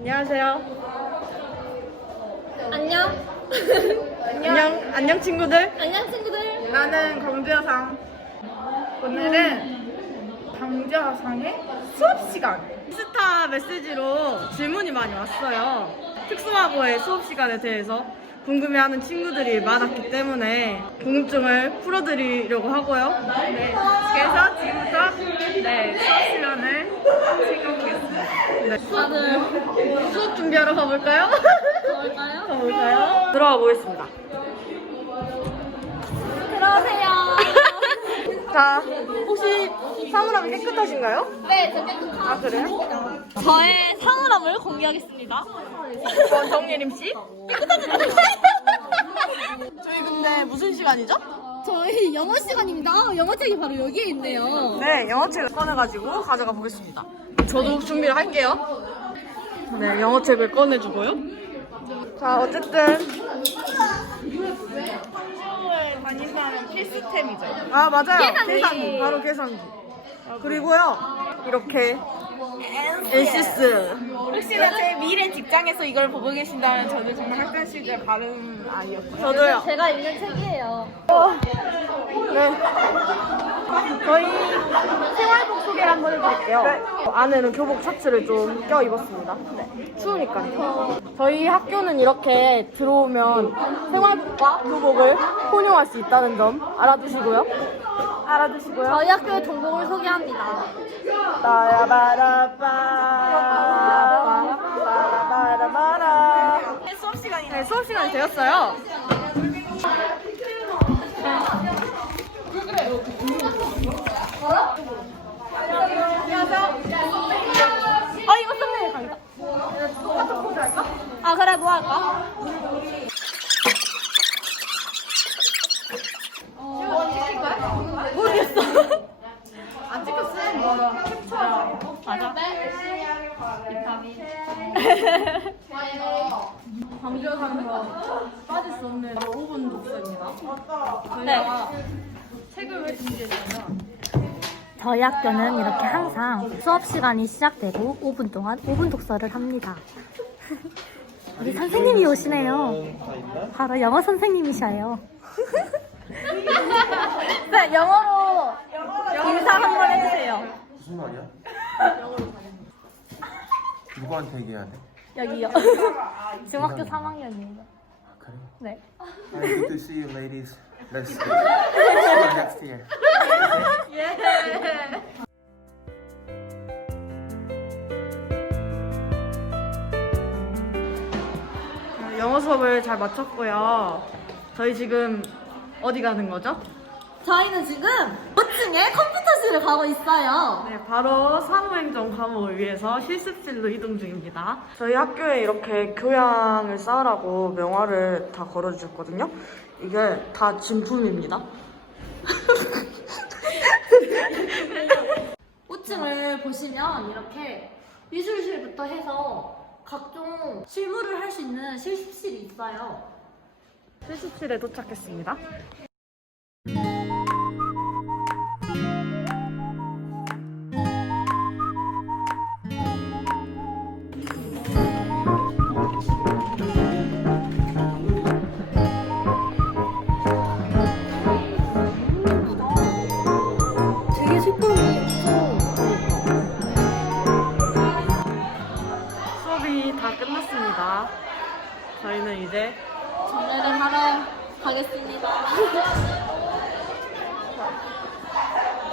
안녕하세요. 안녕. 안녕. 안녕 친구들. 안녕 친구들. 나는 강재화상. 오늘은 강재화상의 수업 시간. 인스타 메시지로 질문이 많이 왔어요. 특수화고의 수업 시간에 대해서 궁금해하는 친구들이 많았기 때문에 궁금증을 풀어드리려고 하고요. 네. 네. 그래서 지금부터 수업 네. 시간을 생각해보겠습니다 다들 네. 수업? 수학 준비하러 가볼까요? 가볼까요? 가볼까요? 들어가 보겠습니다. 들어오세요. 아, 혹시 사물함이 깨끗하신가요? 네, 깨끗합니다. 아, 그래요? 어. 저의 사물함을 공개하겠습니다. 어, 정예림씨? 깨끗하잖 저희 근데 무슨 시간이죠? 저희 영어 시간입니다. 영어책이 바로 여기에 있네요. 네, 영어책을 꺼내가지고 가져가 보겠습니다. 저도 준비를 할게요. 네, 영어책을 꺼내주고요. 네. 자, 어쨌든. 네. 아니면 필수템이죠. 아 맞아요. 계산기, 바로 계산기. 어, 그리고요 아, 이렇게 엔시스. 혹시 제 미래 직장에서 이걸 보고 계신다면 저도 정말 학생 시절 바른 아이였요 저도요. 제가 읽는 책이에요. 어. 네. 거의. 보여드릴게요 네. 안에는 교복 셔츠를 좀 껴입었습니다. 네. 추우니까요. 아, 저희 학교는 이렇게 들어오면 음. 생활복과 교복을 혼용할 수 있다는 점 알아두시고요. 알아두시고요. 저희 학교의 동복을 소개합니다. 빠라바라빠. 빠라바라빠. 수업 시간이 수업 시간 되었어요. 네. 가자. 강 빠질 수 없는 5분 독서입니다. 네. 책을 왜 준비했냐면 저희 학교는 이렇게 항상 수업 시간이 시작되고 5분 동안 5분 독서를 합니다. 우리 선생님이 오시네요. 바로 영어 선생님이셔요. 네, 영어로 인사 한번 해주세요. 무슨 말이야? 누구한테 얘기해야 돼? 여기요. 중학교 3학년입니다. 그래? 네. I hope to see you ladies. Let's go. See you next year. Yeah. yeah. 영어 수업을 잘 마쳤고요. 저희 지금 어디 가는 거죠? 저희는 지금 5층에 컴퓨터실을 가고 있어요. 네, 바로 사무행정 과목을 위해서 실습실로 이동 중입니다. 저희 학교에 이렇게 교양을 쌓으라고 명화를 다 걸어주셨거든요. 이게 다 진품입니다. 5층을 보시면 이렇게 미술실부터 해서 각종 실무를 할 수 있는 실습실이 있어요. 실습실에 도착했습니다. 저희는 이제 정리를 하러 가겠습니다.